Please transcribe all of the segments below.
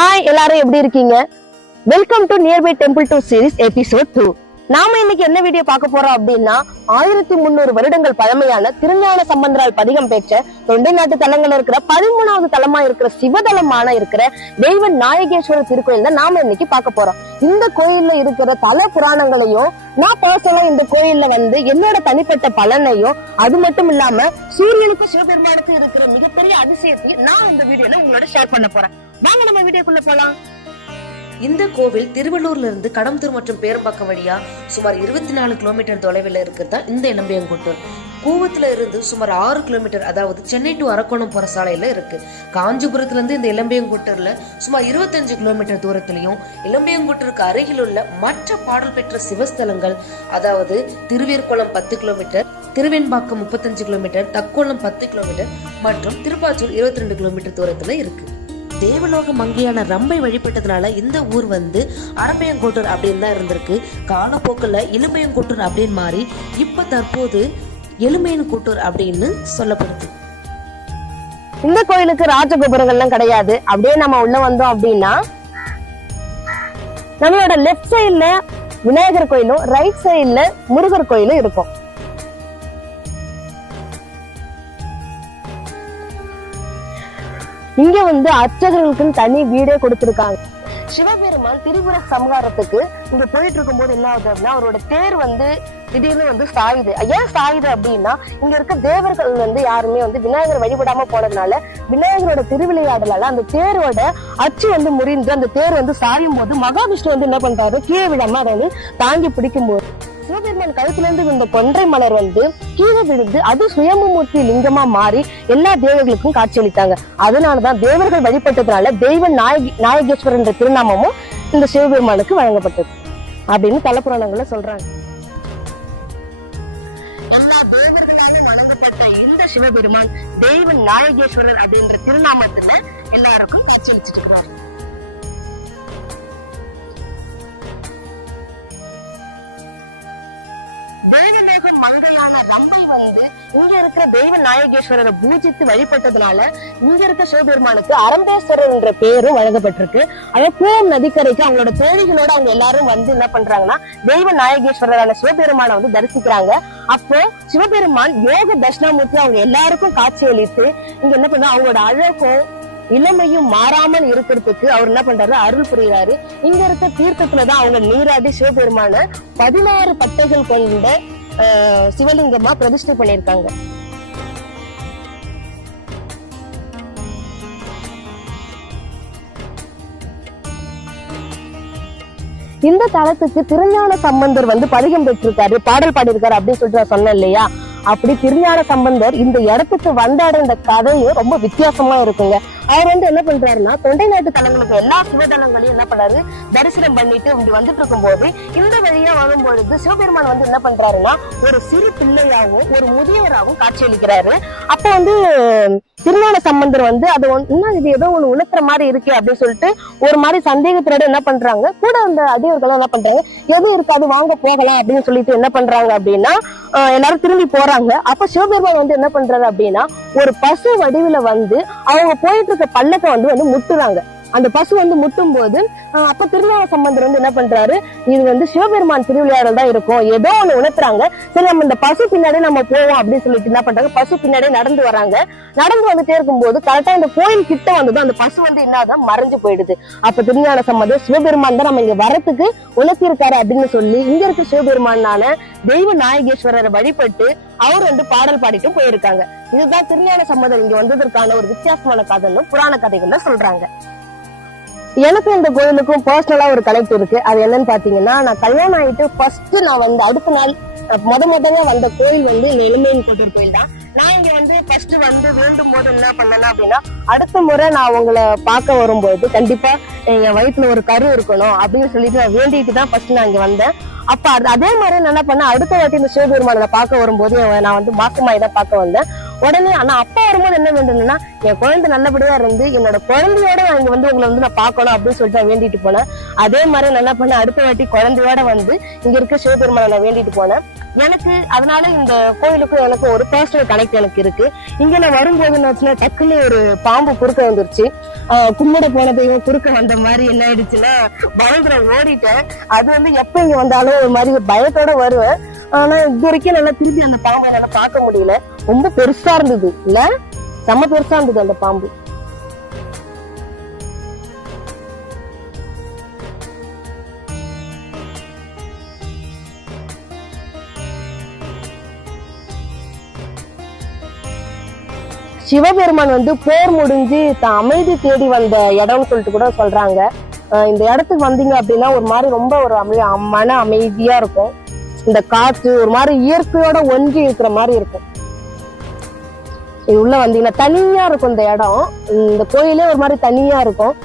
Hi, எல்லாரும் எப்படி இருக்கீங்க? Welcome to nearby temple to serious episode 2. நாம இன்னைக்கு என்ன வீடியோ பார்க்க போறோம் அப்படின்னா 1300 வருடங்கள் பழமையான திருஞான சம்பந்தரால் பதிகம் பெற்ற தொண்டை நாட்டு தலங்கள் இருக்கிற 13வது தலமா இருக்கிற சிவதலமான இருக்கிற தெய்வ நாயகேஸ்வரர் திருக்கோயில் தான் நாம இன்னைக்கு பார்க்க போறோம். இந்த கோயில்ல இருக்கிற தல புராணங்களையும் நான் பர்சனலா இந்த கோயில்ல என்னோட தனிப்பட்ட பலனையும் அது மட்டும் இல்லாம சூரியனுக்கும் சிவபெருமானுக்கும் இருக்கிற மிகப்பெரிய அதிசயத்தையும் நான் இந்த வீடியோல உங்களோட ஷேர் பண்ண போறேன். வாங்க நம்ம வீடியோக்குள்ள போலாம். இந்த கோவில் திருவள்ளூர்ல இருந்து கடம்பத்தூர் மற்றும் பேரம்பாக்கம் வழியா சுமார் 24 கிலோமீட்டர் தொலைவில் இருக்கிறதா இந்த இளம்பியங்கோட்டூர். கூவத்துல இருந்து சுமார் 6 கிலோமீட்டர், அதாவது சென்னை டு அரக்கோணம் போற சாலையில இருக்கு. காஞ்சிபுரத்துல இருந்து இந்த இளம்பியங்கோட்டூர்ல சுமார் 25 கிலோமீட்டர் தூரத்திலையும் இளம்பியங்கோட்டூருக்கு அருகில் உள்ள மற்ற பாடல் பெற்ற சிவஸ்தலங்கள், அதாவது Thiruverkulam 10 kilometre, Thiruvenpakkam 35 kilometre, Thakkolam 10 kilometre மற்றும் திருப்பாச்சூர் 22 கிலோமீட்டர் தூரத்துல இருக்கு. தேவலோக மங்கையான ரம்பை வழிபட்டதுனால இந்த ஊர் அரம்பையங்கோட்டூர் அப்படின்னு தான் இருந்திருக்கு. காலப்போக்கில் இளம்பையங்கோட்டூர் அப்படின்னு மாறி இப்ப தற்போது எலுமையன்கோட்டூர் அப்படின்னு சொல்லப்படுது. இந்த கோயிலுக்கு ராஜகோபுரங்கள்லாம் கிடையாது. அப்படியே நம்ம உள்ள வந்தோம் அப்படின்னா நம்மளோட லெப்ட் சைட்ல விநாயகர் கோயிலும் ரைட் சைட்ல முருகர் கோயிலும் இருக்கும். இங்க அர்ச்சகர்களுக்குன்னு தனி வீடே கொடுத்திருக்காங்க. சிவபெருமான் திரிபுர சம்ஹாரத்துக்கு இங்க போயிட்டு இருக்கும் போது என்ன ஆகுது அப்படின்னா அவரோட தேர் திடீர்னு சாயுது. ஏன் சாயுது அப்படின்னா இங்க இருக்க தேவர்கள் யாருமே விநாயகர் வழிபடாம போனதுனால விநாயகரோட திருவிளையாடலால அந்த தேரோட அச்சு முறிந்து அந்த தேர் சாயும் போது மகாவிஷ்ணு என்ன பண்றாரு, கீழே விடாம அதை தாங்கி பிடிக்கும் போது சிவபெருமான் கழுத்துல இருந்து இந்த கொன்றை மலர் கீழே விழுந்து அது சுயம்புமூர்த்தி லிங்கமா மாறி எல்லா தேவர்களுக்கும் காட்சியளித்தாங்க. அதனாலதான் தேவர்கள் வழிபட்டதுனால தெய்வ நாயகேஸ்வரர் என்ற திருநாமமும் இந்த சிவபெருமானுக்கு வழங்கப்பட்டது அப்படின்னு தலப்புராணங்கள்ல சொல்றாங்க. எல்லா தேவர்களாலும் வணங்கப்பட்ட இந்த சிவபெருமான் தெய்வ நாயகேஸ்வரர் அப்படின்ற திருநாமத்துல எல்லாருக்கும் காட்சியளிச்சுட்டு இருக்காரு. தேவலோக மங்கையான ரம்பை இங்க இருக்கிற தெய்வ நாயகேஸ்வரரை பூஜித்து வழிபட்டதுனால இங்க இருக்க சிவபெருமானுக்கு அரம்பேஸ்வரர் என்ற பேரும் வழங்கப்பட்டிருக்கு. அதே பூம் நதிக்கரைக்கு அவங்களோட தோழிகளோட அவங்க எல்லாரும் என்ன பண்றாங்கன்னா தெய்வ நாயகேஸ்வரரான சிவபெருமானை தரிசிக்கிறாங்க. அப்போ சிவபெருமான் யோக தட்சிணாமூர்த்தி அவங்க எல்லாருக்கும் காட்சி அளித்து இங்க என்ன பண்றாங்க, அவங்களோட அழகும் இளமையும் மாறாமல் இருக்கிறதுக்கு அவர் என்ன பண்றாரு, அருள் புரிகிறாரு. இங்க இருக்க தீர்த்தத்துலதான் அவங்க நீராடி சிவபெருமான 16 பட்டைகள் கொண்ட சிவலிங்கமா பிரதிஷ்டை பண்ணியிருக்காங்க. இந்த தலத்துக்கு திருஞான சம்பந்தர் பதிகம் பெற்றிருக்காரு, பாடல் பாடியிருக்காரு அப்படின்னு சொல்லிட்டு நான் சொன்னேன் இல்லையா. அப்படி திருஞான சம்பந்தர் இந்த இடத்துக்கு வந்தாடுற கதையும் ரொம்ப வித்தியாசமா இருக்குங்க. அவர் என்ன பண்றாருன்னா தொண்டை நாட்டு தலங்களுக்கு எல்லா சிவதலங்களையும் என்ன பண்றாரு, தரிசனம் பண்ணிட்டு இப்படி வந்துட்டு இருக்கும் போது இந்த வழியா வரும்பொழுது சிவபெருமான் என்ன பண்றாருன்னா ஒரு சிறு பிள்ளையாகவும் ஒரு முதியவராகவும் காட்சியளிக்கிறாரு. அப்ப திருஞான சம்பந்தர் அது இன்னும் இது ஏதோ ஒண்ணு உணர்த்துற மாதிரி இருக்கு அப்படின்னு சொல்லிட்டு ஒரு மாதிரி சந்தேகத்தோட என்ன பண்றாங்க, கூட அந்த அடியவர்கள் என்ன பண்றாங்க, எதுவும் இருக்காது வாங்க போகலாம் அப்படின்னு சொல்லிட்டு என்ன பண்றாங்க அப்படின்னா எல்லாரும் திரும்பி போறாங்க. அப்ப சிவபெருமான் என்ன பண்றாரு அப்படின்னா ஒரு பசு வடிவில அவங்க போயிட்டு இருக்க பல்லக்க முட்டுறாங்க. அந்த பசு முட்டும் போது அப்ப திருஞான சம்பந்தர் என்ன பண்றாரு, இது சிவபெருமான் திருவிளையாடல் தான் இருக்கும், ஏதோ ஒண்ணு உணர்த்துறாங்க, சரி நம்ம இந்த பசு பின்னாடி நம்ம போவோம் அப்படின்னு சொல்லிட்டு என்ன பண்றாங்க, பசு பின்னாடி நடந்து வராங்க. நடந்து வந்துட்டே இருக்கும் போது கரெக்டா இந்த கோயில் கிட்ட அந்த பசு என்னதான் மறைஞ்சு போயிடுது. அப்ப திருஞான சம்பந்தர் சிவபெருமான் தான் நம்ம இங்க வரத்துக்கு உணர்த்தி இருக்காரு அப்படின்னு சொல்லி இங்க இருக்க சிவபெருமானான தெய்வ நாயகேஸ்வரரை வழிபட்டு அவர் பாடல் பாடிட்டு போயிருக்காங்க. இதுதான் திருஞான சம்பந்தர் இங்க வந்ததற்கான ஒரு வித்தியாசமான கதைன்னு புராண கதைகள்ல சொல்றாங்க. எனக்கு இந்த கோயிலுக்கும் பர்சனலா ஒரு கனெக்ட் இருக்கு. அது என்னன்னு பாத்தீங்கன்னா, நான் கல்யாணம் ஆயிட்டு ஃபர்ஸ்ட் நான் அடுத்த நாள் முதல்ல வந்த கோயில் இந்த எலுமையன்கோட்டூர் கோயில் தான். நான் இங்க ஃபர்ஸ்ட் வேண்டும் போது என்ன பண்ணேன்னா அப்படின்னா, அடுத்த முறை நான் உங்களை பார்க்க வரும்போது கண்டிப்பா என் வயிற்றுல ஒரு கரு இருக்கணும் அப்படின்னு சொல்லிட்டு நான் வேண்டிட்டு தான் ஃபர்ஸ்ட் நான் இங்க வந்தேன். அப்ப அதே மாதிரி நான் என்ன பண்ணேன், அடுத்த வாட்டி இந்த சிவபெருமானை பார்க்க வரும்போது நான் மாசமாயிதான் பார்க்க வந்தேன். உடனே ஆனா அப்பா வரும்போது என்ன வேண்டும்னா என் குழந்தை நல்லபடியா இருந்து என்னோட குழந்தையோட நான் இங்க வந்து உங்களை வந்து நான் பார்க்கணும் அப்படின்னு சொல்லிட்டு நான் வேண்டிட்டு போனேன். அதே மாதிரி நான் என்ன பண்ணேன், அடுத்த வாட்டி குழந்தையோட வந்து இங்க இருக்க சிவபெருமானை நான் வேண்டிட்டு போனேன். எனக்கு அதனால இந்த கோயிலுக்கும் எனக்கு ஒரு பர்சனல் கனெக்ட் எனக்கு இருக்கு. இங்க நான் வரும்போது டக்குன்னு ஒரு பாம்பு குறுக்க வந்துருச்சு. கும்பிட போனதையும் குறுக்க வந்த மாதிரி என்ன ஆயிடுச்சுன்னா பயங்கர ஓடிட்டேன். அது வந்து எப்ப இங்க வந்தாலும் ஒரு மாதிரி பயத்தோட வருவேன். ஆனா இது வரைக்கும் நல்லா திருப்பி அந்த பாம்பை என்னால பார்க்க முடியல. ரொம்ப பெருசா இருந்தது இல்ல, செம்ம பெருசா இருந்தது அந்த பாம்பு. சிவபெருமான் வந்து போர் முடிஞ்சு அமைதி தேடி வந்த இடம்னு சொல்லிட்டு கூட சொல்றாங்க. இந்த இடத்துக்கு வந்தீங்க அப்படின்னா ஒரு மாதிரி ரொம்ப ஒரு மன அமைதியா இருக்கும். இந்த காற்று ஒரு மாதிரி இயற்கையோட ஒன்றி இருக்கிற மாதிரி இருக்கும். இது உள்ள வந்தீங்கன்னா தனியா இருக்கும் இந்த இடம். இந்த கோயிலே ஒரு மாதிரி தனியா இருக்கும்.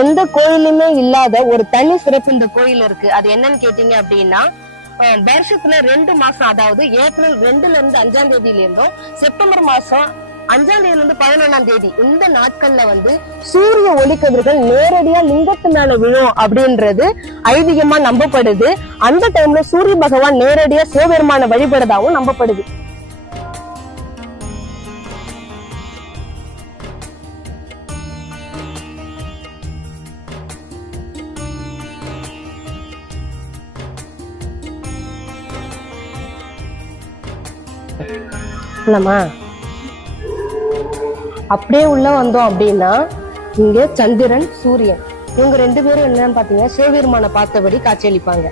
எந்த கோயிலுமே இல்லாத ஒரு தனி சிறப்பு இந்த கோயில் இருக்கு. அது என்னன்னு கேட்டீங்க அப்படின்னா வருஷத்துல 2 மாசம், அதாவது ஏப்ரல் 2ல இருந்து 5ஆம் தேதியில இருந்தும் செப்டம்பர் மாசம் 5ஆம் தேதியில இருந்து 11ஆம் தேதி இந்த நாட்கள்ல வந்து சூரிய ஒளிக்கதிர்கள் நேரடியா லிங்கத்து மேல விழும் அப்படின்றது ஐதீகமா நம்பப்படுது. அந்த டைம்ல சூரிய பகவான் நேரடியா சிவபெருமான வழிபடுறதாவும் நம்பப்படுது. அப்படியே உள்ள வந்தோம் அப்படின்னா இங்க சந்திரன் சூரியன் இவங்க 2 பேரும் என்னன்னு பாத்தீங்கன்னா சிவபெருமானை பார்த்தபடி காட்சியளிப்பாங்க.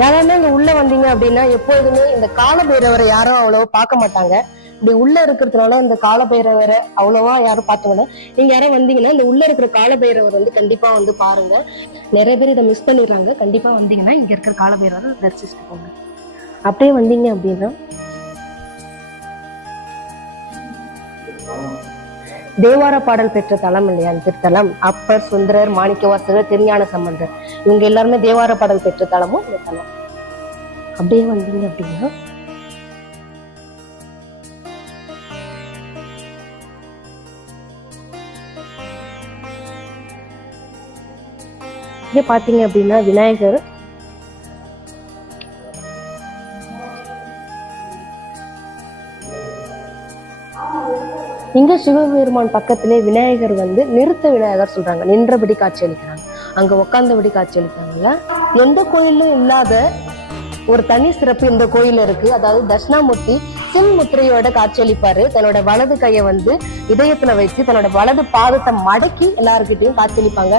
யாராலுமே இங்க உள்ள வந்தீங்க அப்படின்னா எப்போதுமே இந்த காலபைரவரை யாரும் அவ்வளவா பார்க்க மாட்டாங்க. இப்படி உள்ள இருக்கிறதுனால இந்த காலபைரவரை அவ்வளவா யாரும் பார்த்தவங்க. நீங்க யாரும் வந்தீங்கன்னா இந்த உள்ள இருக்கிற காலபைரவர் வந்து கண்டிப்பா வந்து பாருங்க. நிறைய பேர் இதை மிஸ் பண்ணிடுறாங்க. கண்டிப்பா வந்தீங்கன்னா இங்க இருக்கிற காலபைரவரை தரிசிச்சுட்டு போங்க. அப்படியே வந்தீங்க அப்படின்னா தேவார பாடல் பெற்ற தலம் இல்லையா திருத்தலம். அப்பர், சுந்தரர், மாணிக்கவாசகர், திருஞான சம்பந்தர் இவங்க எல்லாருமே தேவார பாடல் பெற்ற தலமும் இந்த தலம். அப்படியே வந்தீங்க அப்படின்னா இங்க பாத்தீங்க அப்படின்னா விநாயகர், இங்க சிவபெருமான் பக்கத்திலே விநாயகர் வந்து நிறுத்த விநாயகர் சொல்றாங்க. நின்றபடி காட்சி அளிக்கிறாங்க, அங்க உட்கார்ந்தபடி காட்சி அளிப்பாங்கல்ல. எந்த கோயிலும் இல்லாத ஒரு தனி சிறப்பு இந்த கோயில இருக்கு. அதாவது தட்சிணாமூர்த்தி சின்முத்திரையோட காட்சியளிப்பாரு. தன்னோட வலது கையை வந்து இதயத்துல வச்சு தன்னோட வலது பாதத்தை மடக்கி எல்லாருக்கிட்டையும் காட்சியளிப்பாங்க.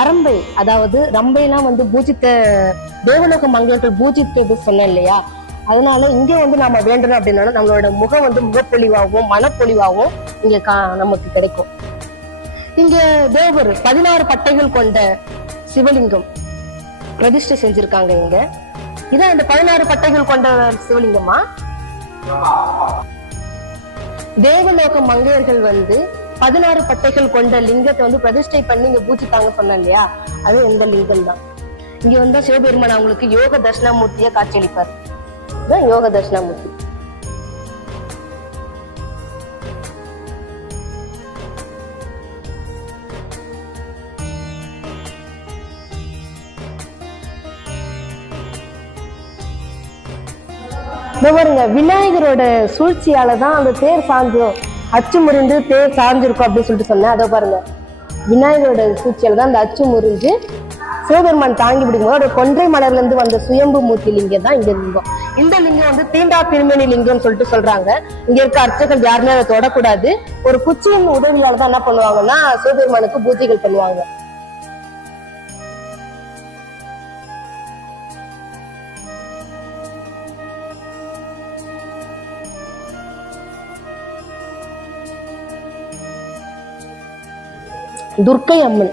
அரம்பை, அதாவது ரம்பைலாம் வந்து பூஜித்த தேவலோக மங்கர்கள் பூஜித்தது சொன்னேன் இல்லையா. அதனால இங்க வந்து நாம வேண்டணும் அப்படின்னா நம்மளோட முகம் வந்து முகப்பொழிவாகவும் மனப்பொழிவாகவும் இங்க நமக்கு கிடைக்கும். இங்க தேவர் 16 பட்டைகள் கொண்ட சிவலிங்கம் பிரதிஷ்டை செஞ்சிருக்காங்க. இங்க இதான் இந்த 16 பட்டைகள் கொண்ட சிவலிங்கமா. தேவலோக மங்கையர்கள் வந்து 16 பட்டைகள் கொண்ட லிங்கத்தை வந்து பிரதிஷ்டை பண்ணி இங்க பூஜித்தாங்க சொன்னேன் இல்லையா. அது இந்த லிங்கம் தான். இங்க வந்து சிவபெருமான் அவங்களுக்கு யோக தட்சிணாமூர்த்தியா காட்சியளிப்பார். யோக தட்சிணாமூர்த்தி. பாருங்க, விநாயகரோட சூழ்ச்சியாலதான் அந்த தேர் சாஞ்சோம், அச்சு முறிந்து தேர் சாஞ்சிருக்கும் அப்படின்னு சொல்லிட்டு சொன்னேன். அதை பாருங்க, விநாயகரோட சூழ்ச்சியால தான் அந்த அச்சு முறிஞ்சு சிவபெருமான் தாங்கி பிடிக்கும் போது கொன்றை மலர்ல இருந்து வந்த சுயம்பு மூர்த்தி லிங்கம் தான் இங்க லிங்கம். இந்த லிங்கம் வந்து தீண்டா திருமேனி லிங்கம்னு சொல்லிட்டு சொல்றாங்க. இங்க இருக்க அர்ச்சகர்கள் யாருமே அதை தொடக்கூடாது. ஒரு குச்சியின் உதவியால தான் என்ன பண்ணுவாங்கன்னா சிவபெருமானுக்கு பூஜைகள் பண்ணுவாங்க. துர்க்கை அம்மன்,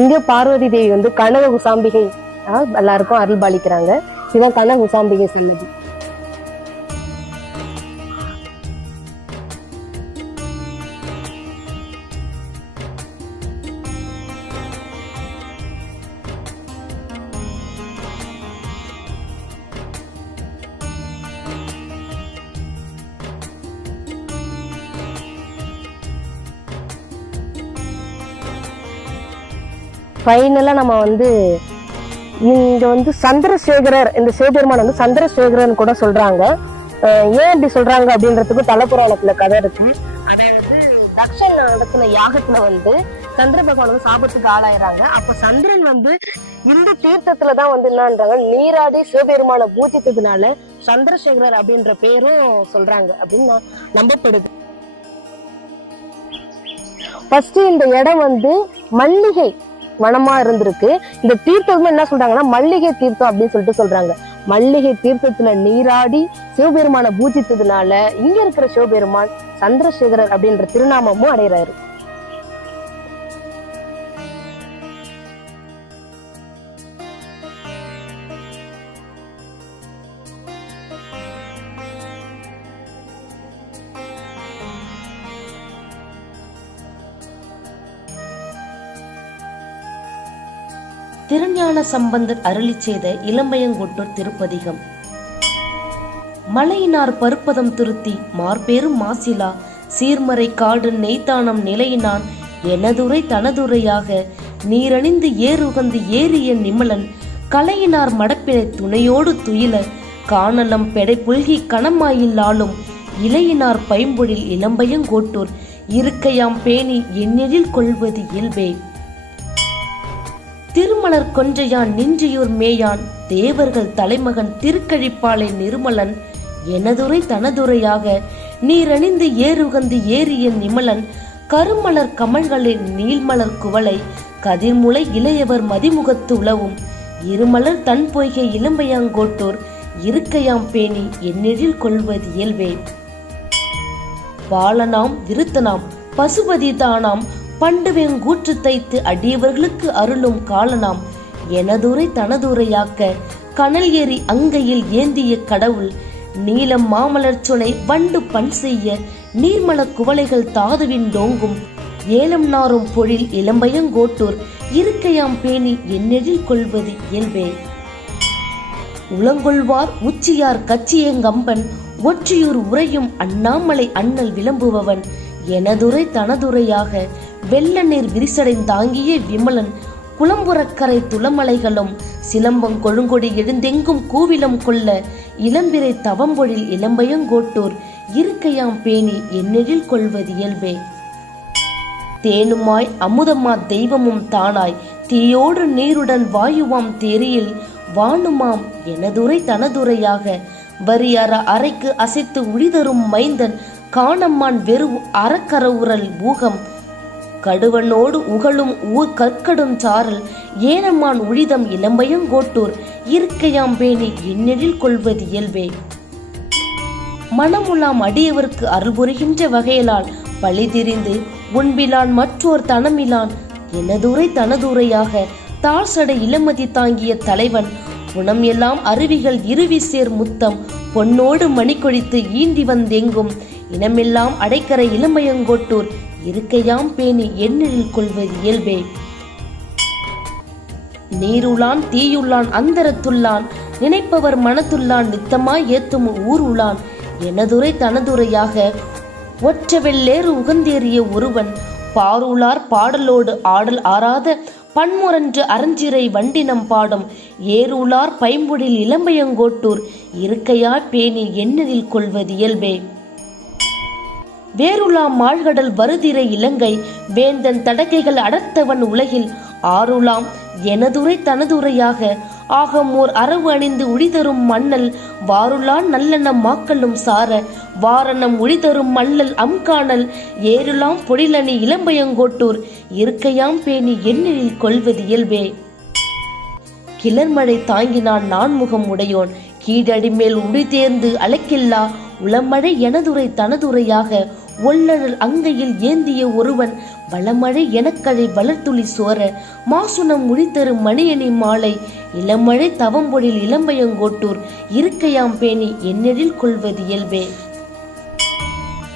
இங்க பார்வதி தேவி வந்து கனக குசாம்பிகை எல்லாருக்கும் அருள் பாலிக்கிறாங்க. இதுதான் கனக குசாம்பிகை சன்னதி. ஃபைனலா நம்ம வந்து இங்க வந்து சந்திரசேகரர், இந்த சிவபெருமான் வந்து சந்திரசேகரன் கூட சொல்றாங்க. ஏன் இப்படி சொல்றாங்க அப்படின்றதுக்கு தலபுராணத்துல கதை இருக்கு. அதாவது தக்ஷன் நடத்தின யாகத்துல வந்து சந்திர பகவான் வந்து சாபத்துக்கு ஆளாயிறாங்க. அப்ப சந்திரன் வந்து இந்த தீர்த்தத்துலதான் வந்து என்னன்றாங்க, நீராடி சிவபெருமான பூஜித்ததுனால சந்திரசேகரர் அப்படின்ற பேரும் சொல்றாங்க அப்படின்னு நம்பப்படுது. ஃபர்ஸ்ட் இந்த இடம் வந்து மல்லிகை வனமா இருந்திருக்கு. இந்த தீர்த்தம் என்ன சொல்றாங்கன்னா மல்லிகை தீர்த்தம் அப்படின்னு சொல்லிட்டு சொல்றாங்க. மல்லிகை தீர்த்தத்துல நீராடி சிவபெருமான பூஜித்ததுனால இங்க இருக்கிற சிவபெருமான் சந்திரசேகரர் அப்படின்ற திருநாமமும் அடைகிறாரு. திருஞான சம்பந்தர் அருளி செய்த இளம்பயங்கொட்டூர் திருப்பதிகம். மலையினார் பருப்பதம் திருத்தி மார்பேரும் மாசிலா சீர்மறை காடு நெய்தானம் நிலையினான் எனதுரை தனதுரையாக நீரணிந்து ஏறுகந்து ஏறிய நிமலன் கலையினார் மடப்பினை துணையோடு துயில காணலம் பெடை புல்கி கணமாயில்லாலும் இலையினார் பைம்பொழில் இளம்பயங்கோட்டூர் இருக்கையாம் பேணி எண்ணெழில் கொள்வது இயல்பே. திருமலர் கொன்றையான் நின்றியூர் மேயான் தேவர்கள் தலைமகன் திருக்கழிப்பாலை நிருமலன் எனதுரை தனதுரையாக நீரணிந்து ஏறுகந்து ஏறிய நிமலன் கருமலர் கமல்களின் நீள்மலர் குவளை கதிர்முளை இளையவர் மதிமுகத்து உளவும் இருமலர் தன் பொய்கை இளம்பயங்கோட்டூர் இருக்கையாம் பேணி எண்ணெழில் கொள்வது இயல்பே. பாலனாம் விருத்தனாம் பசுபதி தானாம் பண்டுவெங்கூற்று தைத்து அடியவர்களுக்கு அருளும் காலனாம் எனதுரை தனதுரையாக்க கனல் ஏறி அங்கையில் ஏந்திய கடவுள் நீலம் மாமலர் சுனை வண்டு பண் செய்ய நீர்மல குவளைகள் தாதுவின் டோங்கும் ஏலம் நாரும் பொழில் இளம்பயங்கோட்டூர் இருக்கையாம் பேணி எண்ணெழில் கொள்வது இயல்பே. உளங்கொள்வார் உச்சியார் கச்சியங்கம்பன் ஒற்றியூர் உறையும் அண்ணாமலை அண்ணல் விளம்புபவன் எனதுரை தனதுரையாக வெள்ள நீர் விரிசடைந்தாங்கிய விமலன் குளம்புறக்கரை துளமலைகளும் சிலம்பம் கொழுங்கொடி எழுந்தெங்கும் கூவிலம் கொள்ள இளம்பிரை தவம்பொழில் இளம்பயங்கோட்டூர் இருக்கையாம் பேணி எண்ணெழில் கொள்வது இயல்பே. தேனுமாய் அமுதமா தெய்வமும் தானாய் தீயோடு நீருடன் வாயுவாம் தேரியில் வானுமாம் எனதுரை தனதுரையாக வரியற அறைக்கு அசைத்து உழிதரும் மைந்தன் காணம்மான் வெறு அறக்கரவுரல் ஊகம் கடுவனோடு உகழும் ஊர் கற்கடும் சாரல் ஏனம்மான் உழிதம் இளம்பயங்கோட்டூர் இருக்கையாம் பேணி எண்ணெழில் கொள்வது இயல்பே. மனமுலாம் அடியவர்க்கு அருள் புரிகின்ற வகையிலால் பழி திரிந்து உண்பிலான் மற்றோர் தனமிலான் எனதுரை தனதுரையாக தாழ்சடை இளமதி தாங்கிய தலைவன் குணம் எல்லாம் அருவிகள் இருவி சேர் முத்தம் பொன்னோடு மணிக்கொழித்து ஈண்டி வந்தெங்கும் இனமெல்லாம் அடைக்கரை இளம்பயங்கோட்டூர் இருக்கையாம் பேணி எண்ணெழில் கொள்வது இயல்பே. நீருளான் தீயுள்ளான் அந்தரத்துள்ளான் நினைப்பவர் மனத்துள்ளான் நித்தமாய் ஏத்தும் ஊர் உளான் எனதுரை தனதுரையாக ஒற்ற வெள்ளேறு உகந்தேறிய ஒருவன் பாருளார் பாடலோடு ஆடல் ஆறாத பன்முரன்று அரஞ்சிறை வண்டினம் பாடும் ஏருளார் பைம்பொழில் இளம்பயங்கோட்டூர் இருக்கையார் பேணி எண்ணெழில் கொள்வது இயல்பே. வேருலாம் மாழ்கடல் வருதிரை இலங்கை வேந்தன் தடக்கைகள் அடர்த்தவன் உலகில் ஆருலாம் எனதுரை தனதுரையாக ஆகமோர் அரவு அணிந்து உழிதரும் மண்ணல் வாருளான் நல்லெண்ணம் மாக்களும் சார வாரணம் உழிதரும் மல்லல் அம்காணல் ஏருலாம் பொழிலணி இளம்பயங்கோட்டூர் இருக்கையாம் பேணி எண்ணெழில் கொள்வது இயல்பே. கிளர்மழை தாங்கினான் நான்முகம் உடையோன் கீழடி மேல் உடிதேர்ந்து அழைக்கில்லா உளமழை எனதுரை தனதுரையாக ஒல்லழல் அங்கையில் ஏந்திய ஒருவன் வளமழை எனக்கழை வளர்த்துளி சோர மாசுனம் முடித்தரு மணியணி மாலை இளமழை தவம்பொழில் இளம்பயங்கோட்டூர் இருக்கையாம் பேணி எண்ணெழில் கொள்வது இயல்பே.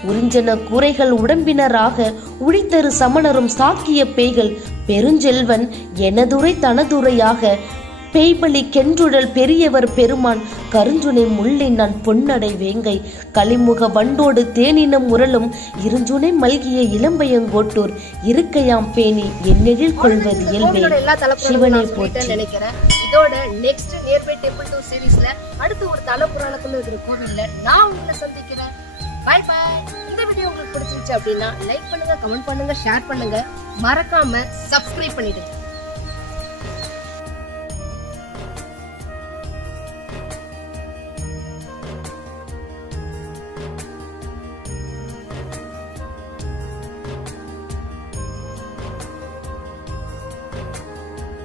உறிஞ்சன கூரைகள் உடம்பினராக உடித்தரு சமணரும் சாக்கிய பேய்கள் பெருஞ்செல்வன் எனதுரை தனதுரையாக பேய்பலி கென்றுடல் பெரியவர் பெருமான் கருஞ்சுனை முள்ளின் நான் பொன்னடை வேங்கை களிமுக வண்டோடு தேனினம் முரலும் இருஞ்சுனை மல்கிய இளம்பையங்கோட்டூர் இருக்கையாம் பேணி என்னெழில் கொள்வது இயல்பே சிவனை போற்றி. நினைக்கிறேன் இதோட நெக்ஸ்ட் நியர்பை டெம்பிள் டூர் சீரிஸ்ல அடுத்து ஒரு தலப்புராணத்துல இருக்கிற கோவில்ல நான் உங்களை சந்திக்கிறேன். By by. இந்த வீடியோ உங்களுக்கு பிடிச்சிருச்சு அப்படின்னா லைக் பண்ணுங்க, கமெண்ட் பண்ணுங்க, ஷேர் பண்ணுங்க, மறக்காம சப்ஸ்கிரைப் பண்ணிடுங்க.